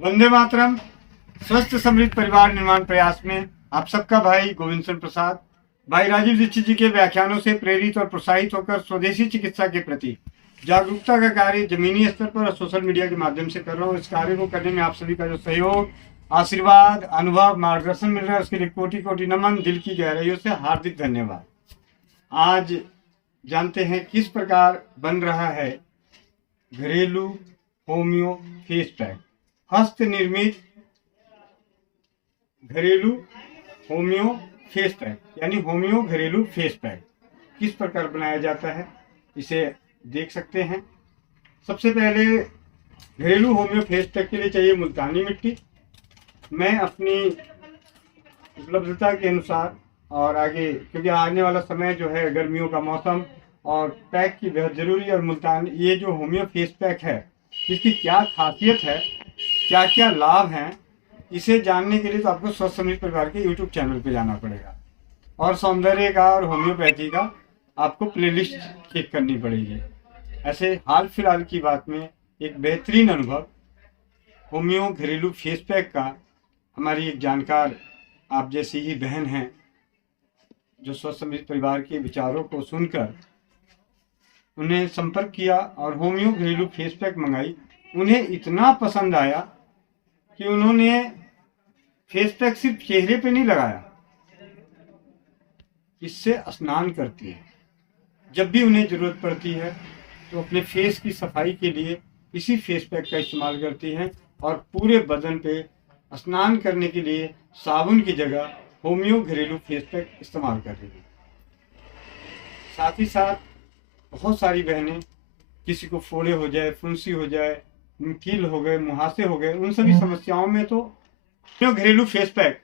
वंदे मातरम। स्वस्थ समृद्ध परिवार निर्माण प्रयास में आप सबका भाई गोविंद चंद्र प्रसाद, भाई राजीव दीक्षित जी के व्याख्यानों से प्रेरित और प्रोत्साहित होकर स्वदेशी चिकित्सा के प्रति जागरूकता का कार्य जमीनी स्तर पर और सोशल मीडिया के माध्यम से कर रहा हूँ। इस कार्य को करने में आप सभी का जो सहयोग, आशीर्वाद, अनुभव, मार्गदर्शन मिल रहा है, उसके लिए कोटि कोटि नमन, दिल की गहराइयों से हार्दिक धन्यवाद। आज जानते हैं किस प्रकार बन रहा है घरेलू होम्यो फेस पैक। हस्त निर्मित घरेलू होम्यो फेस पैक यानी होम्यो घरेलू फेस पैक किस प्रकार बनाया जाता है, इसे देख सकते हैं। सबसे पहले घरेलू होम्यो फेस पैक के लिए चाहिए मुल्तानी मिट्टी। मैं अपनी उपलब्धता के अनुसार और आगे, क्योंकि आने वाला समय जो है गर्मियों का मौसम और पैक की बेहद जरूरी, और मुल्तानी ये जो होम्यो फेस पैक है इसकी क्या खासियत है, क्या क्या लाभ हैं, इसे जानने के लिए तो आपको स्वस्थ समृद्ध परिवार के यूट्यूब चैनल पे जाना पड़ेगा और सौंदर्य का और होम्योपैथी का आपको प्लेलिस्ट चेक करनी पड़ेगी। ऐसे हाल फिलहाल की बात में एक बेहतरीन अनुभव होम्यो घरेलू फेस पैक का हमारी एक जानकार आप जैसी ही बहन हैं जो स्वस्थ समृद्ध परिवार के विचारों को सुनकर उन्हें संपर्क किया और होम्यो घरेलू फेस पैक मंगाई। उन्हें इतना पसंद आया कि उन्होंने फेस पैक सिर्फ चेहरे पे नहीं लगाया, इससे स्नान करती है। जब भी उन्हें ज़रूरत पड़ती है तो अपने फेस की सफाई के लिए इसी फेस पैक का इस्तेमाल करती हैं और पूरे बदन पे स्नान करने के लिए साबुन की जगह होम्यो घरेलू फेस पैक इस्तेमाल कर रही है। साथ ही साथ बहुत सारी बहनें, किसी को फोड़े हो जाए, फुंसी हो जाए, कील हो गए, मुहासे हो गए, उन सभी समस्याओं में तो घरेलू फेस पैक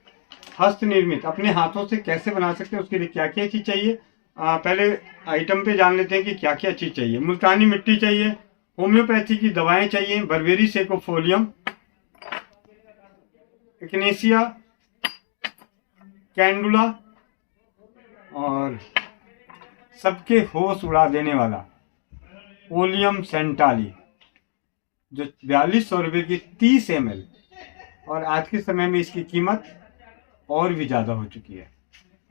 हस्त निर्मित अपने हाथों से कैसे बना सकते हैं, उसके लिए क्या क्या चीज़ चाहिए। पहले आइटम पे जान लेते हैं कि क्या क्या चीज़ चाहिए। मुल्तानी मिट्टी चाहिए, होम्योपैथी की दवाएं चाहिए, बर्बेरी सेकोफोलियम, एक्नेसिया, कैंडुला और सबके होश उड़ा देने वाला ओलियम सेंटाली जो 4200 रुपये की 30 ml, और आज के समय में इसकी कीमत और भी ज़्यादा हो चुकी है।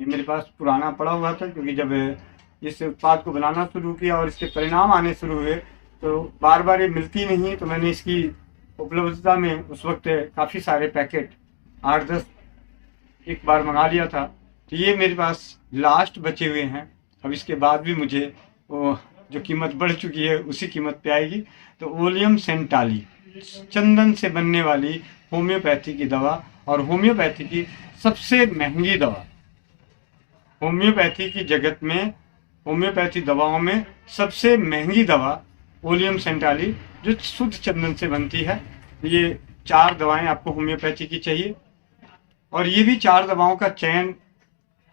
ये मेरे पास पुराना पड़ा हुआ था, क्योंकि जब इस उत्पाद को बनाना शुरू किया और इसके परिणाम आने शुरू हुए तो बार बार ये मिलती नहीं, तो मैंने इसकी उपलब्धता में उस वक्त काफ़ी सारे पैकेट 8-10 एक बार मंगा लिया था। तो ये मेरे पास लास्ट बचे हुए हैं। अब इसके बाद भी मुझे वो जो कीमत बढ़ चुकी है उसी कीमत पे आएगी। तो ओलियम सेंटाली चंदन से बनने वाली होम्योपैथी की दवा, और होम्योपैथी की सबसे महंगी दवा, होम्योपैथी की जगत में होम्योपैथी दवाओं में सबसे महंगी दवा ओलियम सेंटाली जो शुद्ध चंदन से बनती है। ये 4 दवाएं आपको होम्योपैथी की चाहिए, और ये भी 4 दवाओं का चयन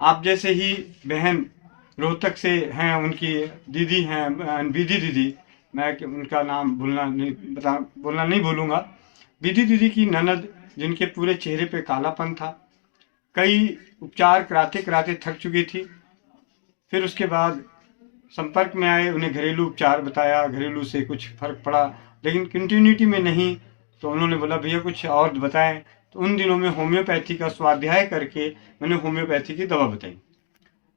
आप जैसे ही बहन रोहतक से हैं, उनकी दीदी हैं विधि दीदी, मैं उनका नाम बोलना नहीं भूलूंगा, विधि दीदी की ननद जिनके पूरे चेहरे पे कालापन था, कई उपचार कराते कराते थक चुकी थी, फिर उसके बाद संपर्क में आए, उन्हें घरेलू उपचार बताया, घरेलू से कुछ फर्क पड़ा लेकिन कंटिन्यूटी में नहीं, तो उन्होंने बोला भैया कुछ और बताएं। तो उन दिनों में होम्योपैथी का स्वाध्याय करके मैंने होम्योपैथी की दवा बताई,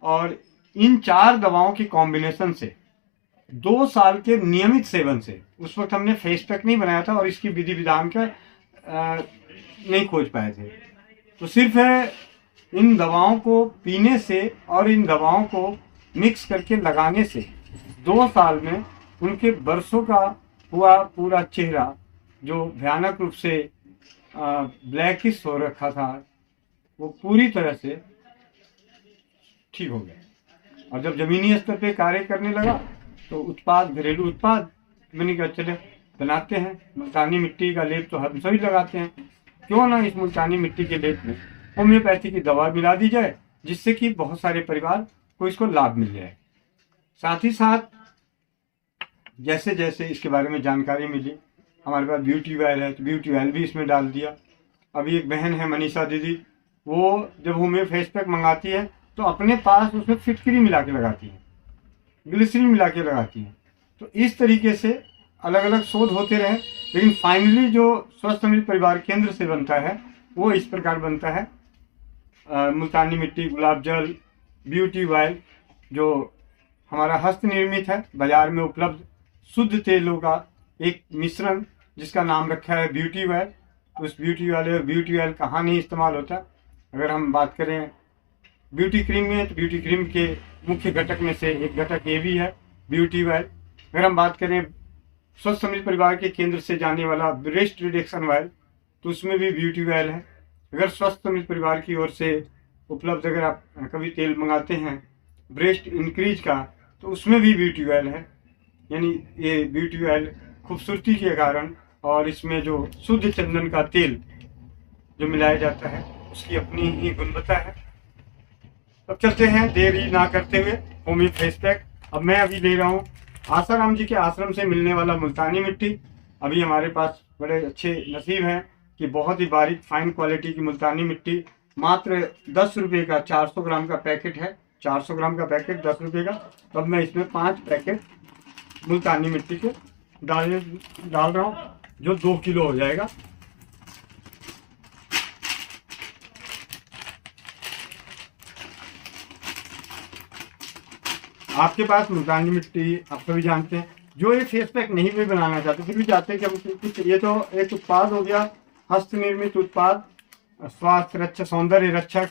और इन 4 दवाओं की कॉम्बिनेशन से 2 साल के नियमित सेवन से, उस वक्त हमने फेस पैक नहीं बनाया था और इसकी विधि विधान का नहीं खोज पाए थे, तो सिर्फ है इन दवाओं को पीने से और इन दवाओं को मिक्स करके लगाने से 2 साल में उनके बरसों का हुआ पूरा चेहरा जो भयानक रूप से ब्लैकिश हो रखा था वो पूरी तरह से ठीक हो गया। और जब जमीनी स्तर पे कार्य करने लगा तो उत्पाद, घरेलू उत्पाद मैंने कहा चले बनाते हैं। मुल्तानी मिट्टी का लेप तो हम सभी लगाते हैं, क्यों ना इस मुल्तानी मिट्टी के लेप में होम्योपैथी की दवा मिला दी जाए, जिससे कि बहुत सारे परिवार को इसको लाभ मिल जाए। साथ ही साथ जैसे जैसे इसके बारे में जानकारी मिली, हमारे पास ब्यूटी ऑयल है तो ब्यूटी ऑयल भी इसमें डाल दिया। अभी एक बहन है मनीषा दीदी, वो जब होम्यो फेस पैक मंगाती है तो अपने पास उसमें फिटकरी मिला के लगाती है, ग्लिसरीन मिला के लगाती है। तो इस तरीके से अलग अलग शोध होते रहे, लेकिन फाइनली जो स्वस्थ अमृत परिवार केंद्र से बनता है वो इस प्रकार बनता है। मुल्तानी मिट्टी, गुलाब जल, ब्यूटी ऑयल, जो हमारा हस्त निर्मित है, बाजार में उपलब्ध शुद्ध तेलों का एक मिश्रण जिसका नाम रखा है ब्यूटी ऑयल। उस ब्यूटी ऑयल कहाँ नहीं इस्तेमाल होता। अगर हम बात करें ब्यूटी क्रीम में, तो ब्यूटी क्रीम के मुख्य घटक में से एक घटक ये भी है ब्यूटी ऑयल। अगर हम बात करें स्वस्थ अमृत परिवार के केंद्र से जाने वाला ब्रेस्ट रिडक्शन ऑयल, तो उसमें भी ब्यूटी ऑयल है। अगर स्वस्थ अमृत परिवार की ओर से उपलब्ध अगर आप कभी तेल मंगाते हैं ब्रेस्ट इंक्रीज का, तो उसमें भी ब्यूटी ऑयल है। यानी ये ब्यूटी ऑयल खूबसूरती के कारण और इसमें जो शुद्ध चंदन का तेल जो मिलाया जाता है उसकी अपनी ही गुणवत्ता है। अब चलते हैं देरी ना करते हुए होमी फेस पैक। अब मैं अभी ले रहा हूँ आसाराम जी के आश्रम से मिलने वाला मुल्तानी मिट्टी। अभी हमारे पास बड़े अच्छे नसीब हैं कि बहुत ही बारीक फाइन क्वालिटी की मुल्तानी मिट्टी मात्र 10 रुपये का 400 ग्राम का पैकेट है। 400 ग्राम का पैकेट 10 रुपये का। तो अब मैं इसमें 5 पैकेट मुल्तानी मिट्टी के डाल रहा हूँ, जो 2 किलो हो जाएगा। आपके पास मुल्तानी मिट्टी आप सभी जानते हैं, जो ये फेस पैक नहीं भी बनाना चाहते फिर भी चाहते हैं कि कुछ, ये तो एक उत्पाद हो गया, हस्त निर्मित उत्पाद, स्वास्थ्य रक्षक, सौंदर्य रक्षक।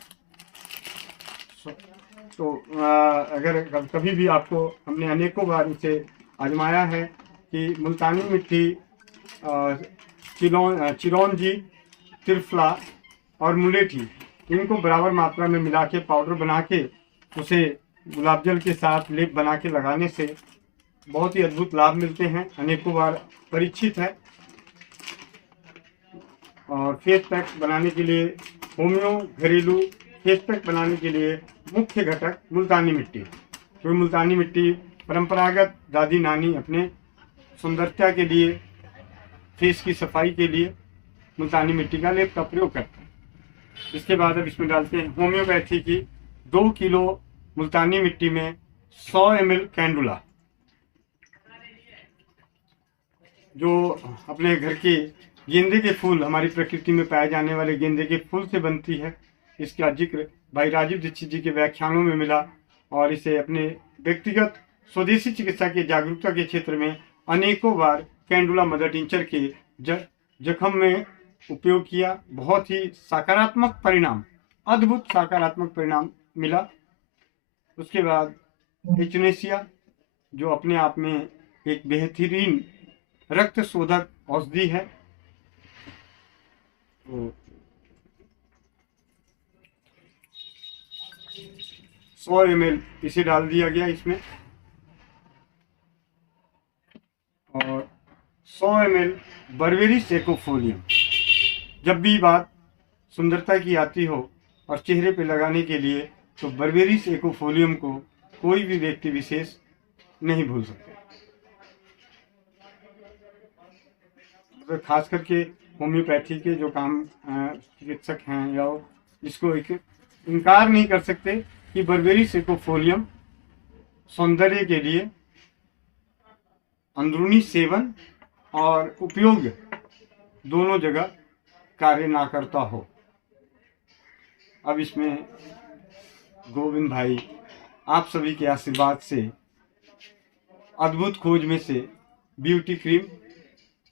तो अगर कभी भी आपको, हमने अनेकों बार इसे आजमाया है कि मुल्तानी मिट्टी, चिरौंजी, त्रिफला और मुलेठी, इनको बराबर मात्रा में मिला के पाउडर बना के उसे गुलाब जल के साथ लेप बना के लगाने से बहुत ही अद्भुत लाभ मिलते हैं, अनेकों बार परीक्षित है। और फेस पैक बनाने के लिए, होम्यो घरेलू फेस पैक बनाने के लिए मुख्य घटक मुल्तानी मिट्टी। तो मुल्तानी मिट्टी परंपरागत दादी नानी अपने सुंदरता के लिए, फेस की सफाई के लिए मुल्तानी मिट्टी का लेप का प्रयोग करते हैं। इसके बाद अब इसमें डालते हैं होम्योपैथी की 2 किलो मुल्तानी मिट्टी में 100 ml कैंडुला, जो अपने घर के गेंदे के फूल, हमारी प्रकृति में पाए जाने वाले गेंदे के फूल से बनती है। इसका जिक्र भाई राजीव दीक्षित जी के व्याख्यानों में मिला और इसे अपने व्यक्तिगत स्वदेशी चिकित्सा की जागरूकता के क्षेत्र में अनेकों बार कैंडुला मदर टिंचर के जख्म में उपयोग किया। बहुत ही सकारात्मक परिणाम, अद्भुत सकारात्मक परिणाम मिला। उसके बाद एचनेसिया, जो अपने आप में एक बेहतरीन रक्त शोधक औषधि है। तो 100 ml इसे डाल दिया गया इसमें, और 100 ml बर्बेरिस एक्कोफोलियम। जब भी बात सुंदरता की आती हो और चेहरे पे लगाने के लिए, तो बर्बेरिस एक्कोफोलियम को कोई भी व्यक्ति विशेष नहीं भूल सकते। तो खास करके होम्योपैथी के जो काम चिकित्सक हैं या इसको इनकार नहीं कर सकते कि बर्बेरिस एक्कोफोलियम सौंदर्य के लिए अंदरूनी सेवन और उपयोग दोनों जगह कार्य ना करता हो। अब इसमें गोविंद भाई आप सभी के आशीर्वाद से अद्भुत खोज में से ब्यूटी क्रीम,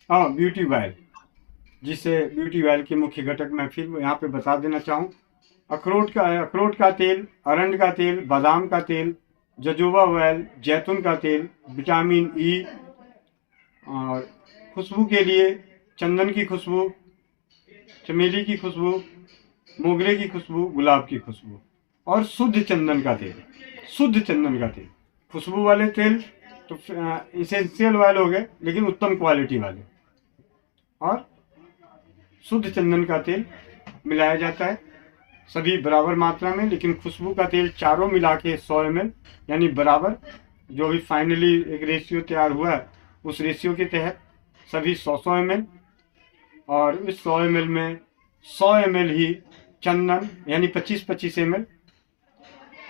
ब्यूटी ऑयल, जिसे ब्यूटी ऑयल के मुख्य घटक मैं फिर यहाँ पे बता देना चाहूँ। अखरोट का तेल, अरंड का तेल, बादाम का तेल, जजोबा ऑयल, जैतून का तेल, विटामिन ई, और खुशबू के लिए चंदन की खुशबू, चमेली की खुशबू, मोगरे की खुशबू, गुलाब की खुशबू, और शुद्ध चंदन का तेल। शुद्ध चंदन का तेल, खुशबू वाले तेल तो इसेंशियल ऑयल हो गए लेकिन उत्तम क्वालिटी वाले, और शुद्ध चंदन का तेल मिलाया जाता है सभी बराबर मात्रा में। लेकिन खुशबू का तेल चारों मिला के 100 ml, यानी बराबर, जो भी फाइनली एक रेशियो तैयार हुआ है उस रेशियो के तहत सभी 100 ml, और इस 100 ml में 100 ml ही चंदन, यानी 25-25 ml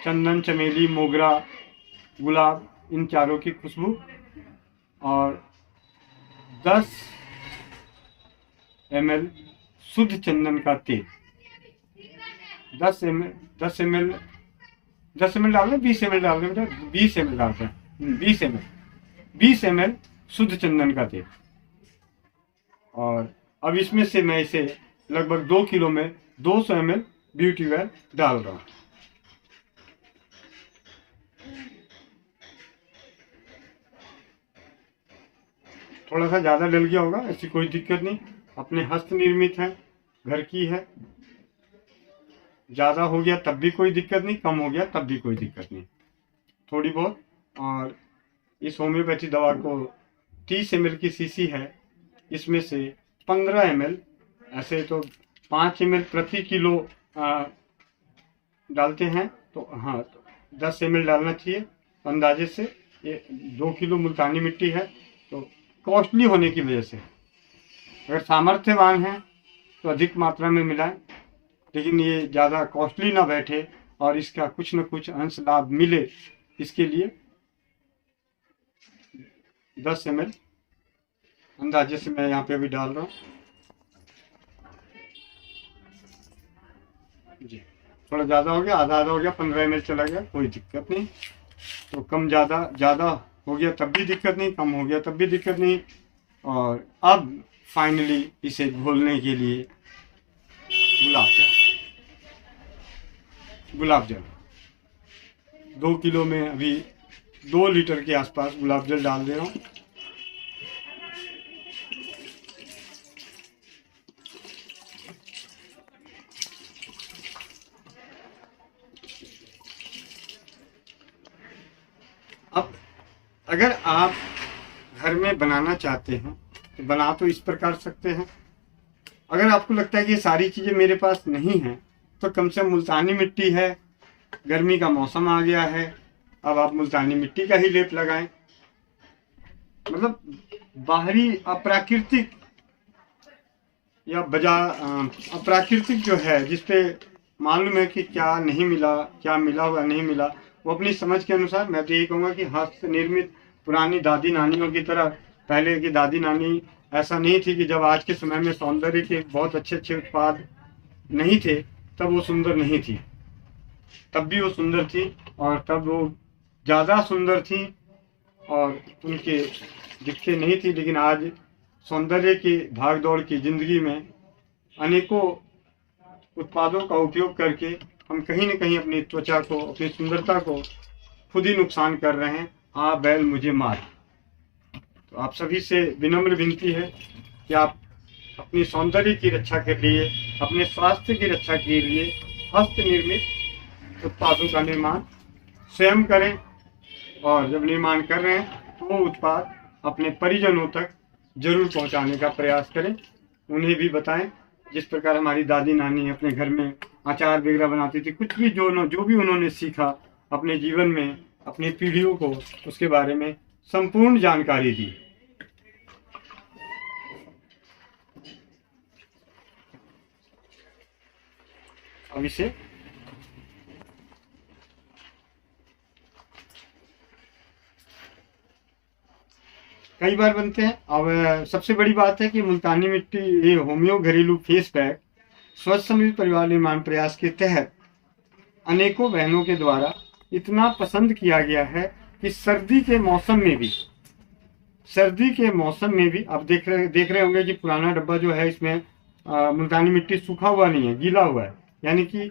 चंदन, चमेली, मोगरा, गुलाब, इन चारों की खुशबू, और 10 ml शुद्ध चंदन का तेल, 10 ml 10 ml डाल दें, 20 ml डाल दें बेटा, 20 ml डालते हैं, 20 ml शुद्ध चंदन का तेल। और अब इसमें से मैं इसे लगभग 2 किलो में 200 ml ब्यूटी वेल डाल रहा हूँ। थोड़ा सा ज़्यादा डल गया होगा, ऐसी कोई दिक्कत नहीं, अपने हस्त निर्मित है, घर की है। ज़्यादा हो गया तब भी कोई दिक्कत नहीं, कम हो गया तब भी कोई दिक्कत नहीं, थोड़ी बहुत। और इस होम्योपैथी दवा को 30 ml की शीशी है, इसमें से 15 ml, ऐसे तो 5 ml प्रति किलो डालते हैं, तो हाँ, तो 10 ml डालना चाहिए अंदाजे से। ये 2 किलो मुल्तानी मिट्टी है, तो कॉस्टली होने की वजह से अगर सामर्थ्यवान है तो अधिक मात्रा में मिलाएं, लेकिन ये ज़्यादा कॉस्टली ना बैठे और इसका कुछ न कुछ अंश लाभ मिले, इसके लिए 10 ml अंदाजे से मैं यहाँ पे अभी डाल रहा हूँ जी। थोड़ा ज़्यादा हो गया, आधा हो गया, 15 ml चला गया, कोई दिक्कत नहीं। तो कम ज़्यादा हो गया तब भी दिक्कत नहीं, कम हो गया तब भी दिक्कत नहीं। और अब फाइनली इसे घोलने के लिए गुलाब जल 2 किलो में अभी 2 लीटर के आसपास गुलाब जल डाल दे रहा हूँ। अब अगर आप घर में बनाना चाहते हैं तो बना तो इस प्रकार सकते हैं। अगर आपको लगता है कि ये सारी चीज़ें मेरे पास नहीं हैं, तो कम से कम मुल्तानी मिट्टी है, गर्मी का मौसम आ गया है, अब आप मुल्तानी मिट्टी का ही लेप लगाएं। मतलब बाहरी अप्राकृतिक या अप्राकृतिक जो है, जिसपे मालूम है कि क्या नहीं मिला, क्या मिला हुआ नहीं मिला, वो अपनी समझ के अनुसार, मैं तो यही कहूँगा कि हस्त निर्मित पुरानी दादी नानियों की तरह, पहले की दादी नानी ऐसा नहीं थी कि जब आज के समय में सौंदर्य के बहुत अच्छे अच्छे उत्पाद नहीं थे तब वो सुंदर नहीं थी, तब भी वो सुंदर थी, और तब वो ज़्यादा सुंदर थी और उनके दिक्कतें नहीं थी। लेकिन आज सौंदर्य की भाग दौड़ की ज़िंदगी में अनेकों उत्पादों का उपयोग करके हम कहीं न कहीं अपनी त्वचा को, अपनी सुंदरता को खुद ही नुकसान कर रहे हैं। आ बैल मुझे मार। तो आप सभी से विनम्र विनती है कि आप अपनी सौंदर्य की रक्षा के लिए, अपने स्वास्थ्य की रक्षा के लिए हस्त निर्मित उत्पादों का निर्माण स्वयं करें, और जब निर्माण कर रहे हैं तो वो उत्पाद अपने परिजनों तक जरूर पहुंचाने का प्रयास करें। उन्हें भी बताएं, जिस प्रकार हमारी दादी नानी अपने घर में अचार वगैरह बनाती थी, कुछ भी जो भी उन्होंने सीखा अपने जीवन में, अपनी पीढ़ियों को उसके बारे में संपूर्ण जानकारी दी। अब इसे कई बार बनते हैं। अब सबसे बड़ी बात है कि मुल्तानी मिट्टी, ये होम्यो घरेलू फेस पैक स्वच्छ समृद्ध परिवार निर्माण प्रयास के तहत अनेकों बहनों के द्वारा इतना पसंद किया गया है कि सर्दी के मौसम में भी आप देख रहे होंगे कि पुराना डब्बा जो है, इसमें मुल्तानी मिट्टी सूखा हुआ नहीं है, गीला हुआ है। यानी कि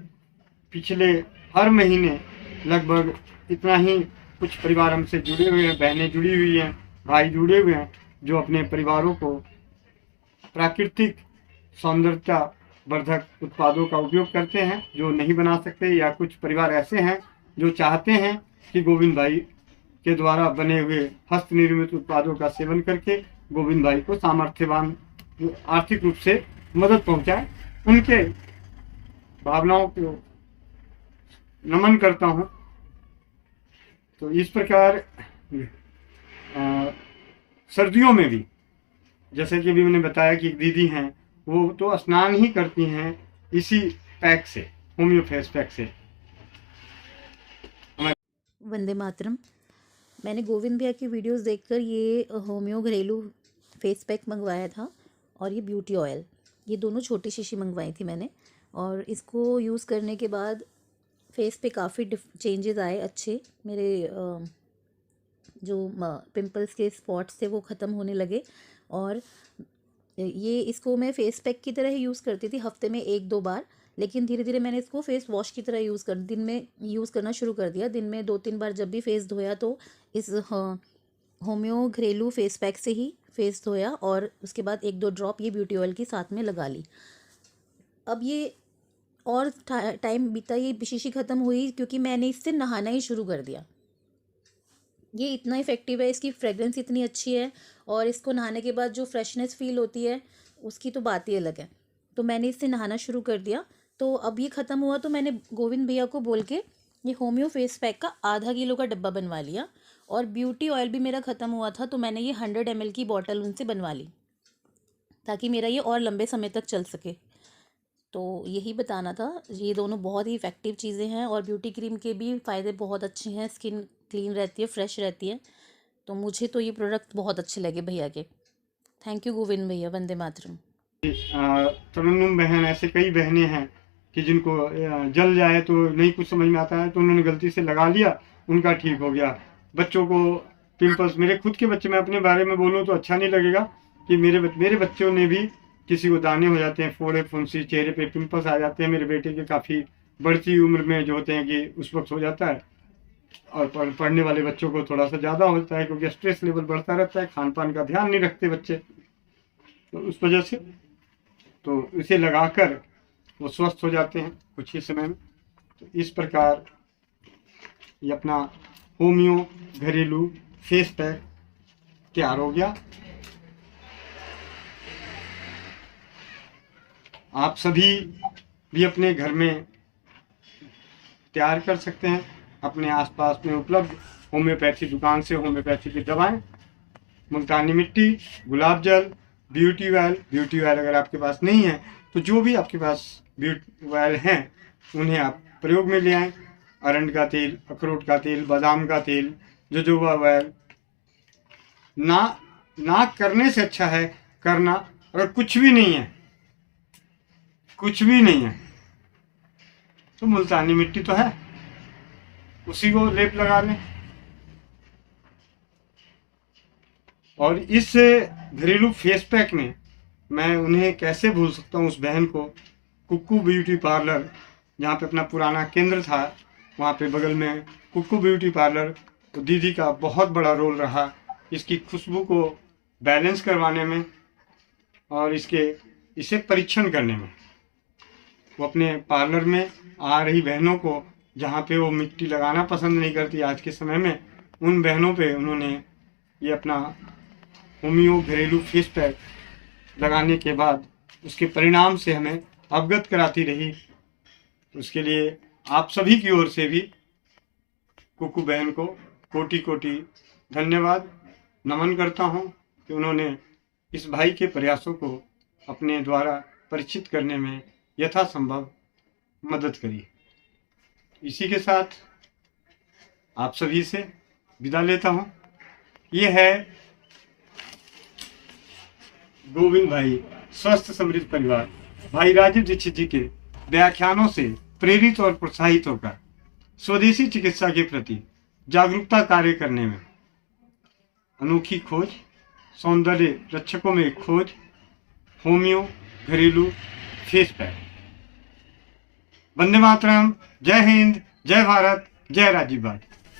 पिछले हर महीने लगभग इतना ही कुछ परिवार हमसे जुड़े हुए हैं, बहनें जुड़ी हुई हैं, भाई जुड़े हुए हैं, जो अपने परिवारों को प्राकृतिक सौंदर्यता वर्धक उत्पादों का उपयोग करते हैं, जो नहीं बना सकते, या कुछ परिवार ऐसे हैं जो चाहते हैं कि गोविंद भाई के द्वारा बने हुए हस्त निर्मित उत्पादों का सेवन करके गोविंद भाई को सामर्थ्यवान, आर्थिक रूप से मदद पहुंचाए। उनके भावनाओं को नमन करता हूं। तो इस प्रकार सर्दियों में भी, जैसे कि अभी मैंने बताया कि एक दीदी हैं, वो तो स्नान ही करती हैं इसी पैक से, होम्यो फेस पैक से। वंदे मातरम। मैंने गोविंद भैया की वीडियोस देखकर ये होम्यो घरेलू फेस पैक मंगवाया था और ये ब्यूटी ऑयल, ये दोनों छोटी शीशी मंगवाई थी मैंने। और इसको यूज़ करने के बाद फेस पे काफ़ी चेंजेस आए अच्छे। मेरे जो पिंपल्स के स्पॉट्स थे वो ख़त्म होने लगे। और ये इसको मैं फेस पैक की तरह ही यूज़ करती थी हफ्ते में 1-2 बार, लेकिन धीरे धीरे मैंने इसको फेस वॉश की तरह दिन में यूज़ करना शुरू कर दिया। दिन में 2-3 बार जब भी फेस धोया तो इस होम्यो घरेलू फेस पैक से ही फेस धोया, और उसके बाद 1-2 ड्रॉप ये ब्यूटी ऑयल की साथ में लगा ली। अब ये और टाइम बीता, ये शीशी ख़त्म हुई क्योंकि मैंने इससे नहाना ही शुरू कर दिया। ये इतना इफ़ेक्टिव है, इसकी फ्रेगरेंस इतनी अच्छी है, और इसको नहाने के बाद जो फ्रेशनेस फील होती है उसकी तो बात ही अलग है। तो मैंने इससे नहाना शुरू कर दिया। तो अब ये ख़त्म हुआ तो मैंने गोविंद भैया को बोल के ये होम्यो फेस पैक का आधा किलो का डब्बा बनवा लिया। और ब्यूटी ऑयल भी मेरा ख़त्म हुआ था तो मैंने ये 100 ml की बॉटल उनसे बनवा ली, ताकि मेरा ये और लंबे समय तक चल सके। तो यही बताना था। ये दोनों बहुत ही इफ़ेक्टिव चीज़ें हैं, और ब्यूटी क्रीम के भी फ़ायदे बहुत अच्छे हैं। स्किन क्लीन रहती है, फ्रेश रहती है। तो मुझे तो ये प्रोडक्ट बहुत अच्छे लगे भैया के। थैंक यू गोविंद भैया। वंदे मातरम। तरन्नुम बहन, ऐसे कई बहनें हैं कि जिनको जल जाए तो नहीं कुछ समझ में आता है, तो उन्होंने गलती से लगा लिया, उनका ठीक हो गया। बच्चों को पिंपल्स, मेरे खुद के बच्चे, मैं अपने बारे में बोलूँ तो अच्छा नहीं लगेगा कि मेरे बच्चों ने भी, किसी को दाने हो जाते हैं, फोड़े फुंसी, चेहरे पे पिंपल्स आ जाते हैं। मेरे बेटे के काफ़ी बढ़ती उम्र में जो होते हैं कि उस वक्त हो जाता है, और पढ़ने वाले बच्चों को थोड़ा सा ज़्यादा होता है क्योंकि स्ट्रेस लेवल बढ़ता रहता है, खान पान का ध्यान नहीं रखते बच्चे, तो उस वजह से तो इसे लगाकर वो स्वस्थ हो जाते हैं कुछ ही समय में। तो इस प्रकार ये अपना होम्यो घरेलू फेस पैक तैयार हो गया। आप सभी भी अपने घर में तैयार कर सकते हैं। अपने आसपास में उपलब्ध होम्योपैथी दुकान से होम्योपैथी की दवाएं, मुल्तानी मिट्टी, गुलाब जल, ब्यूटी ऑयल अगर आपके पास नहीं है तो जो भी आपके पास ब्यूटी ऑयल हैं उन्हें आप प्रयोग में ले आएँ। अरंड का तेल, अखरोट का तेल, बादाम का तेल, जोजोबा ऑयल। ना करने से अच्छा है करना। अगर कुछ भी नहीं है तो मुल्तानी मिट्टी तो है, उसी को लेप लगा लें। और इस घरेलू फेस पैक में मैं उन्हें कैसे भूल सकता हूँ, उस बहन को, कुक्कू ब्यूटी पार्लर, जहाँ पे अपना पुराना केंद्र था, वहाँ पे बगल में कुक्कू ब्यूटी पार्लर, तो दीदी का बहुत बड़ा रोल रहा इसकी खुशबू को बैलेंस करवाने में और इसे परीक्षण करने में। वो अपने पार्लर में आ रही बहनों को, जहाँ पे वो मिट्टी लगाना पसंद नहीं करती आज के समय में, उन बहनों पे उन्होंने ये अपना होम्यो घरेलू फेस पैक लगाने के बाद उसके परिणाम से हमें अवगत कराती रही। उसके लिए आप सभी की ओर से भी कुक्कू बहन को कोटि कोटि धन्यवाद नमन करता हूँ कि उन्होंने इस भाई के प्रयासों को अपने द्वारा परिचित करने में यथासंभव मदद करी। इसी के साथ आप सभी से विदा लेता हूँ। ये है गोविंद भाई स्वस्थ समृद्ध परिवार, भाई राजीव दीक्षित जी के व्याख्यानों से प्रेरित और प्रोत्साहित होकर स्वदेशी चिकित्सा के प्रति जागरूकता कार्य करने में अनोखी खोज, सौंदर्य रक्षकों में एक खोज, होम्यो घरेलू फेस पैक। वंदे मातरम, जय हिंद, जय भारत, जय राजीव भाई।